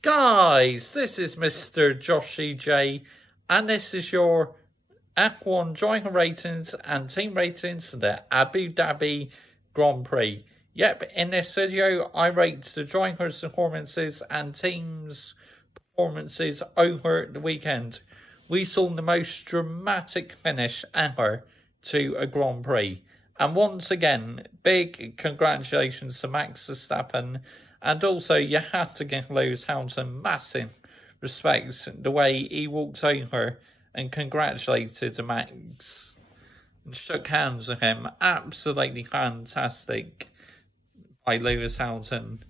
Guys, this is Mr. Joshy J, and this is your F1 driver ratings and team ratings for the Abu Dhabi Grand Prix. Yep, in this video, I rate the drivers' performances and teams' performances over the weekend. We saw the most dramatic finish ever to a Grand Prix. And once again, big congratulations to Max Verstappen. And also, you have to give Lewis Hamilton massive respects the way he walked over and congratulated Max and shook hands with him. Absolutely fantastic by Lewis Hamilton.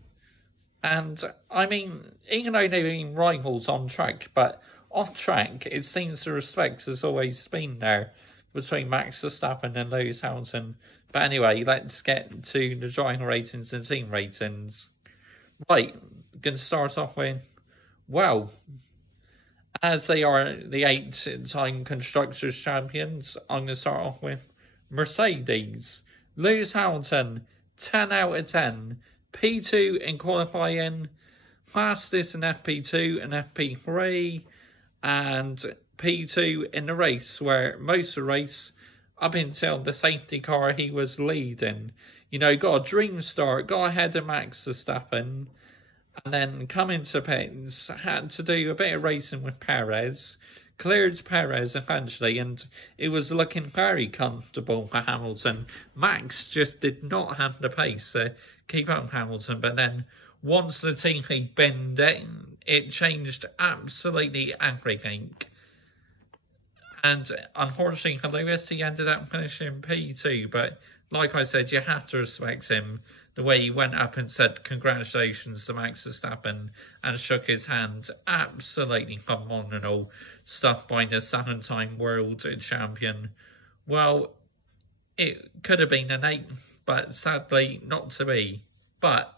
And, I mean, even though they've been rivals on track, but off track, it seems the respect has always been there between Max Verstappen and Lewis Hamilton. But anyway, let's get to the driver ratings and team ratings. Right, going to start off with, well, as they are the 8-time Constructors' Champions, I'm going to start off with Mercedes. Lewis Hamilton, 10 out of 10. P2 in qualifying, fastest in FP2 and FP3, and P2 in the race, where most of the race, up until the safety car, he was leading. You know, got a dream start, got ahead of Max Verstappen, and then come into pits, had to do a bit of racing with Perez, cleared Perez eventually, and it was looking very comfortable for Hamilton. Max just did not have the pace to keep up with Hamilton, but then once the team had binned it changed absolutely everything. And unfortunately for Lewis, he ended up finishing P2, but like I said, you have to respect him. The way he went up and said congratulations to Max Verstappen and shook his hand. Absolutely phenomenal stuff by the 7-time world champion. Well, it could have been an 8, but sadly not to be. But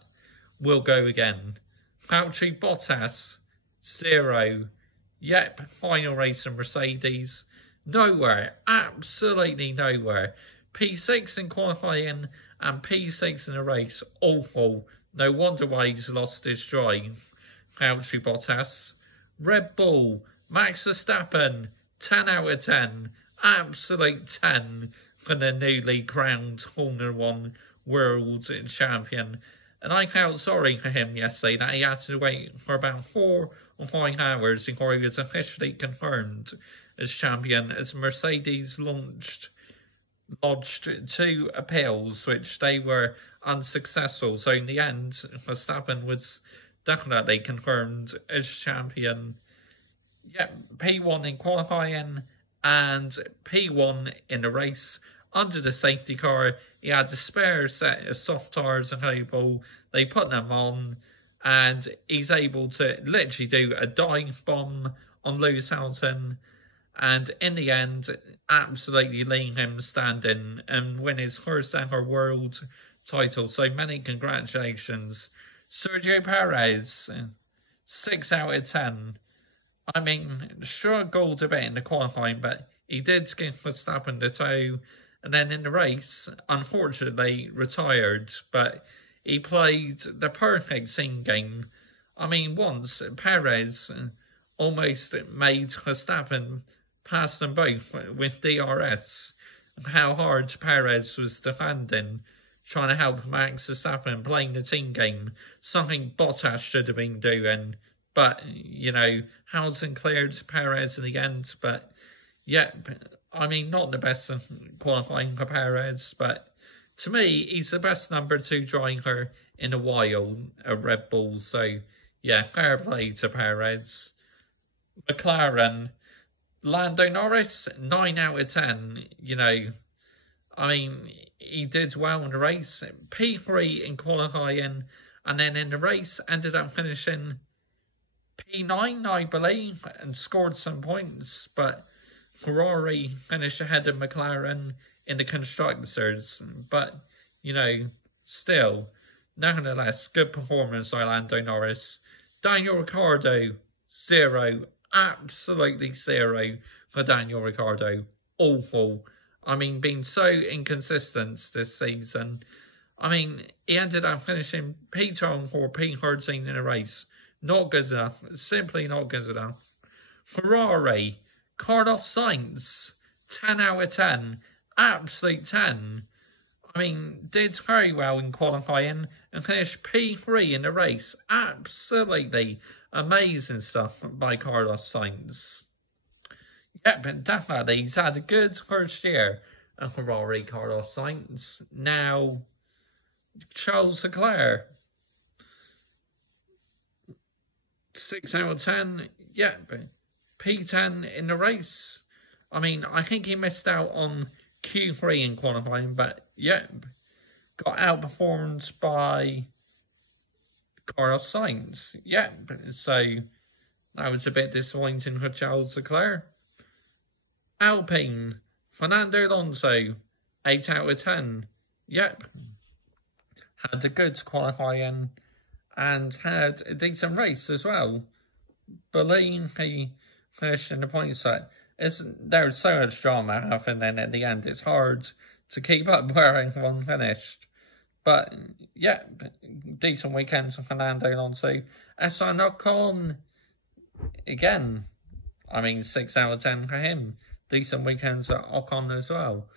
we'll go again. Valtteri Bottas, 0. Yep, final race in Mercedes. Nowhere. Absolutely nowhere. P6 in qualifying and P6 in the race. Awful. No wonder why he's lost his drive. Valtteri Bottas. Red Bull. Max Verstappen. 10 out of 10. Absolute 10 for the newly crowned Formula 1 World Champion. And I felt sorry for him yesterday that he had to wait for about 4 or 5 hours before he was officially confirmed as champion, as Mercedes lodged 2 appeals, which they were unsuccessful. So in the end, Verstappen was definitely confirmed as champion. Yep, P1 in qualifying and P1 in the race. Under the safety car, he had a spare set of soft tires available. They put them on, and he's able to literally do a dive bomb on Lewis Hamilton, and in the end, absolutely leave him standing and win his first ever world title. So many congratulations. Sergio Perez, 6 out of 10. I mean, struggled a bit in the qualifying, but he did give Verstappen the toe. And then in the race, unfortunately, retired, but he played the perfect team game. I mean, once Perez almost made Verstappen pass them both with DRS. And how hard Perez was defending, trying to help Max Verstappen playing the team game. Something Bottas should have been doing. But, you know, Hamilton cleared Perez in the end, but, yep. I mean, not the best qualifying for Perez, but to me, he's the best number 2 driver in a while at Red Bull. So, yeah, fair play to Perez. McLaren, Lando Norris, 9 out of 10. You know, I mean, he did well in the race. P3 in qualifying, and then in the race, ended up finishing P9, I believe, and scored some points, but Ferrari finished ahead of McLaren in the Constructors, but, you know, still, nevertheless, good performance by Lando Norris. Daniel Ricciardo, 0, absolutely 0 for Daniel Ricciardo. Awful. I mean, being so inconsistent this season. I mean, he ended up finishing P12 or P13 in a race. Not good enough. Simply not good enough. Ferrari, Carlos Sainz, 10 out of 10. Absolute 10. I mean, did very well in qualifying and finished P3 in the race. Absolutely amazing stuff by Carlos Sainz. Yep, definitely. He's had a good first year at Ferrari, Carlos Sainz. Now, Charles Leclerc. 6 out of 10. Yep, P10 in the race. I mean, I think he missed out on Q3 in qualifying, but yep, got outperformed by Carlos Sainz. Yep, so that was a bit disappointing for Charles Leclerc. Alpine, Fernando Alonso, 8 out of 10. Yep, had a good qualifying and had a decent race as well. Believe he finished in the points set. There's so much drama happening at the end. It's hard to keep up where everyone finished. But, yeah, decent weekend for Fernando Alonso. Esteban Ocon, again, I mean, 6 out of 10 for him. Decent weekends at Ocon as well.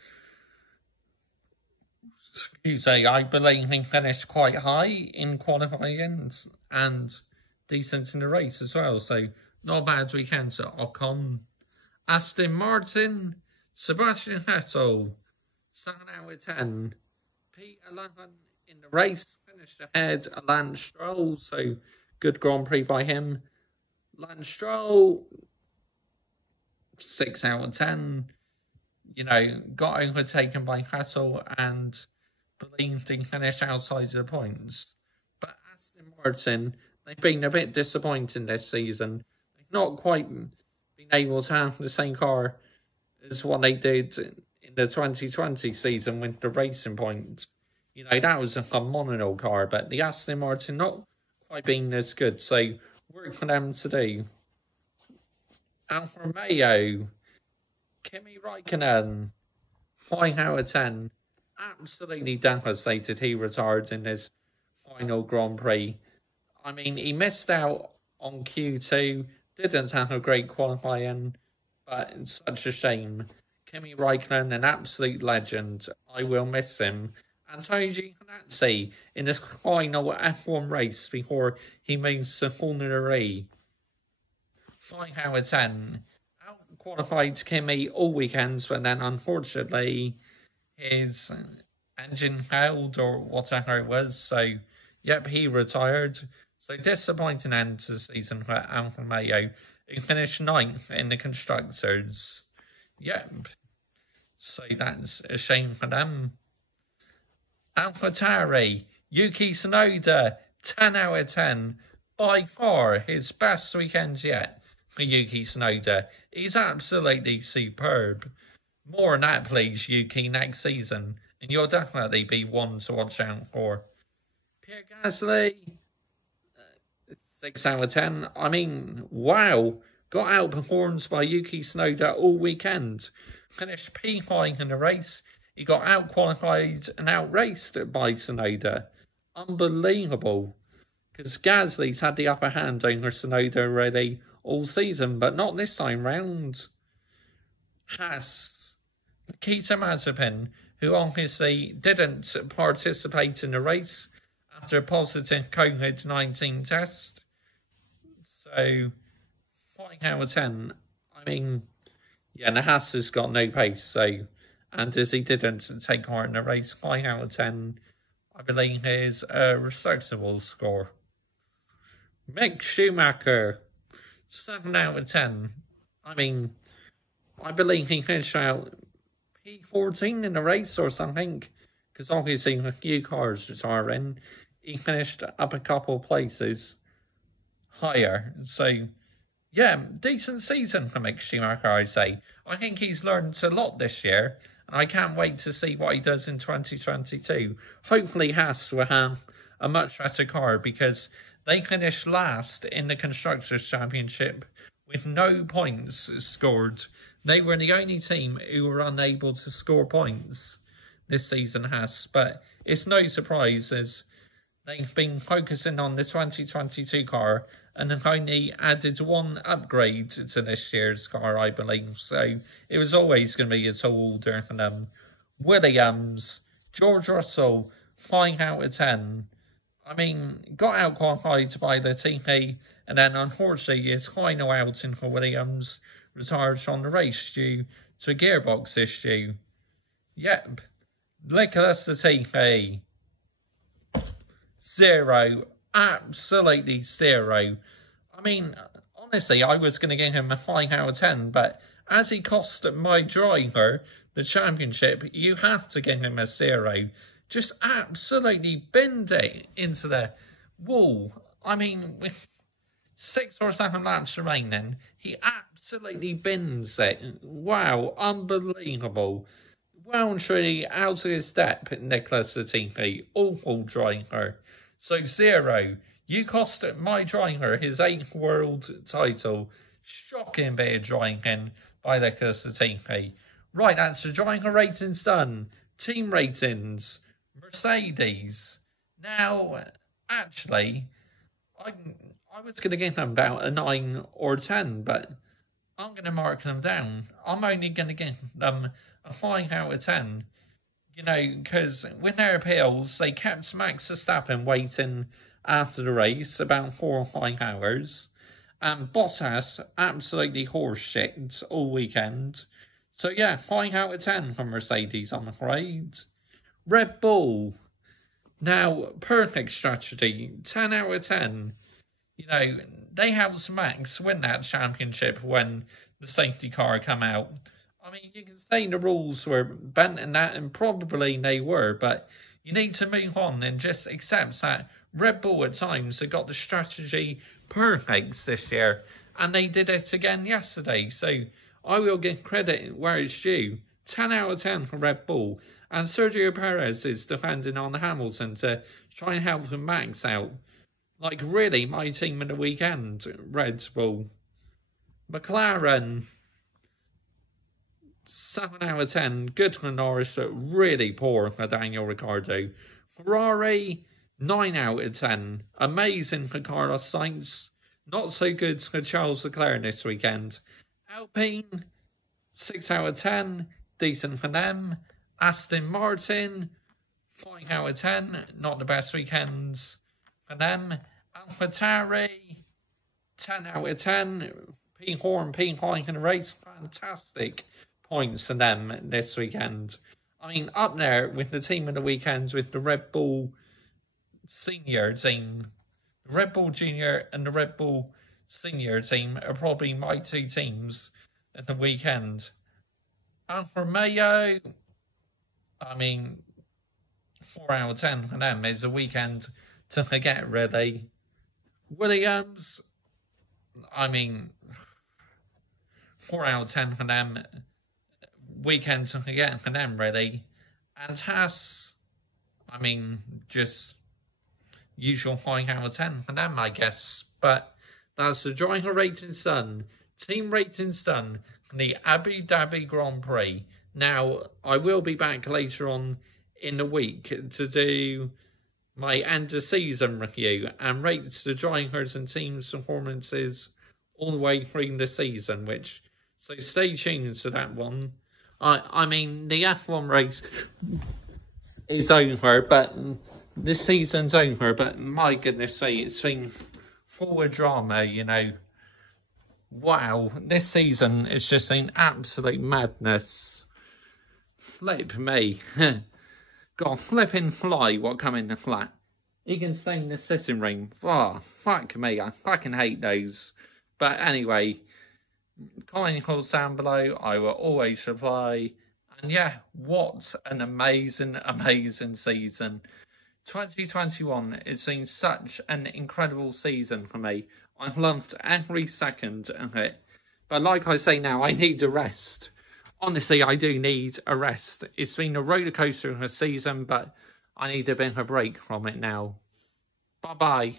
Excuse me, I believe he finished quite high in qualifying and decent in the race as well. So, not a bad weekend at Ocon. Aston Martin, Sebastian Vettel, 7 out of 10. P11 in the race, finished ahead of Lance Stroll, so good Grand Prix by him. Lance Stroll, 6 out of 10. You know, got overtaken by Vettel and believed he finished outside of the points. But Aston Martin, they've been a bit disappointing this season. They've not quite been able to have the same car as what they did in the 2020 season with the racing points. You know, that was a phenomenal car, but the Aston Martin not quite being as good, so work for them to do. Alfa Romeo, Kimi Raikkonen, 5 out of 10. Absolutely devastated he retired in his final Grand Prix. I mean, he missed out on Q2, didn't have a great qualifying, but it's such a shame. Kimi Raikkonen, an absolute legend. I will miss him. Antonio Giovinazzi in his final F1 race before he moves to Formula E. 5 out of 10. Out-qualified Kimi all weekends, but then unfortunately his engine failed or whatever it was. So, yep, he retired. So, disappointing end to the season for Alfa Romeo, who finished 9th in the Constructors. Yep. So, that's a shame for them. AlphaTauri, Yuki Tsunoda, 10 out of 10. By far his best weekend yet for Yuki Tsunoda. He's absolutely superb. More on that, please, Yuki, next season. And you'll definitely be one to watch out for. Pierre Gasly, 6 out of 10. I mean, wow. Got outperformed by Yuki Tsunoda all weekend. Finished P5 in the race. He got out-qualified and out-raced by Tsunoda. Unbelievable. Because Gasly's had the upper hand over Tsunoda already all season, but not this time round. Haas, Nikita Mazepin, who obviously didn't participate in the race after a positive COVID-19 test. So, 5 out of 10. I mean, yeah, and Haas has got no pace, so... And as he didn't take part in the race, 5 out of 10, I believe, is a respectable score. Mick Schumacher, 7 out of 10. I mean, I believe he finished out P14 in the race or something. Because obviously, with a few cars retiring, he finished up a couple places higher. So, yeah, decent season for Mick Schumacher, I'd say. I think he's learned a lot this year. I can't wait to see what he does in 2022. Hopefully Haas will have a much better car because they finished last in the Constructors' Championship with no points scored. They were the only team who were unable to score points this season, Haas. But it's no surprise as they've been focusing on the 2022 car and have only added one upgrade to this year's car, I believe. So it was always going to be a tall order for them. Williams, George Russell, 5 out of 10. I mean, got out qualified by Latifi, and then unfortunately his final outing for Williams retired on the race due to a gearbox issue. Yep, Nicholas Latifi. 0. Absolutely 0. I mean, honestly, I was going to give him a 5 out of 10, but as he cost my driver the championship, you have to give him a 0. Just absolutely bend it into the wall. I mean, with 6 or 7 laps remaining, he absolutely bends it. Wow, unbelievable. Well and truly out of his depth, Nicholas Latifi. Awful driver. So 0. You cost my driver his 8th world title. Shocking bit of driving by Nicholas Latifi. Right, that's the driver ratings done. Team ratings. Mercedes. Now, actually, I was going to give them about a 9 or 10, but I'm going to mark them down. I'm only going to give them a 5 out of 10. You know, because with their appeals, they kept Max Verstappen waiting after the race about 4 or 5 hours. And Bottas absolutely horseshit all weekend. So yeah, 5 out of 10 for Mercedes, I'm afraid. Red Bull. Now, perfect strategy. 10 out of 10. You know, they helped Max win that championship when the safety car came out. I mean, you can say the rules were bent in that, and probably they were, but you need to move on and just accept that Red Bull at times have got the strategy perfect this year, and they did it again yesterday. So I will give credit where it's due. 10 out of 10 for Red Bull, and Sergio Perez is defending on Hamilton to try and help Max out. Like, really, my team of the weekend, Red Bull. McLaren, 7 out of 10. Good for Norris, but really poor for Daniel Ricciardo. Ferrari, 9 out of 10. Amazing for Carlos Sainz. Not so good for Charles Leclerc this weekend. Alpine, 6 out of 10. Decent for them. Aston Martin, 5 out of 10. Not the best weekends for them. AlphaTauri, 10 out of 10. P4 in the race. Fantastic points for them this weekend. I mean, up there with the team of the weekend with the Red Bull senior team. The Red Bull junior and the Red Bull senior team are probably my 2 teams at the weekend. Alfa Romeo, I mean, 4 out of 10 for them is a weekend to forget, really. Williams, I mean, 4 out of 10 for them. Weekend to forget for them, really. And Haas, I mean, just usual 5 out of 10 for them, I guess. But that's the driver ratings done. Team ratings done for the Abu Dhabi Grand Prix. Now, I will be back later on in the week to do my end of season review and rate the drivers and teams' performances all the way through the season, so stay tuned to that one. I mean, the F1 race is over, but this season's over, but my goodness me, it's been full of drama, you know. Wow, this season is just an absolute madness. Flip me. God, flipping fly what come in the flat. He can stay in the sitting room. Oh, fuck me, I fucking hate those. But anyway, comments down below, I will always reply. And yeah, what an amazing, amazing season. 2021, it's been such an incredible season for me. I've loved every second of it. But like I say now, I need a rest. Honestly, I do need a rest. It's been a roller coaster of a season, but I need a bit of a break from it now. Bye-bye.